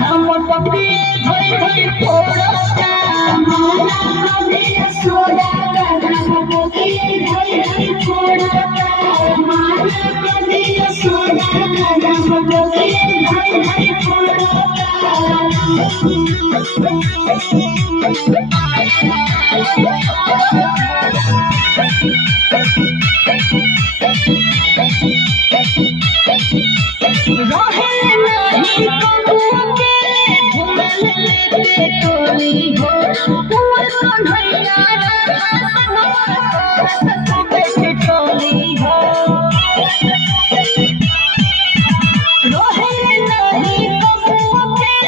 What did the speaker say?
हम पपी धई धई फोड़ता माना कभी सोडा हम पपी धई धई फोड़ता माना कभी सोडा हम पपी धई धई फोड़ता टोली हो